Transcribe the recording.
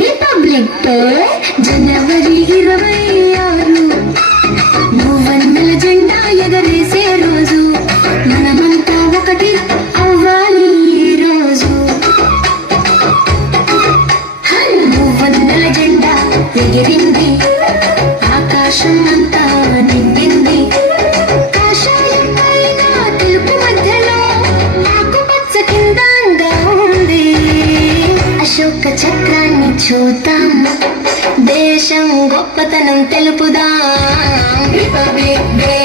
republic day జనవరి 26 మూవన్నెల జెండా ఎగరేసే రోజు మనమంతా ఒకటి అవ్వాలి ఈ రోజు మూవన్నెల జెండా ఎగిరింది ఆకాశం అంతా నిండింది కాషాయం పైన తెలుపు మధ్యలో ఆకుపచ్చ కింద ఉంది అశోక చక్రాన్ని చూద్దాం దేశం గొప్పతనం తెలుపుదాం రిపబ్లిక్ డే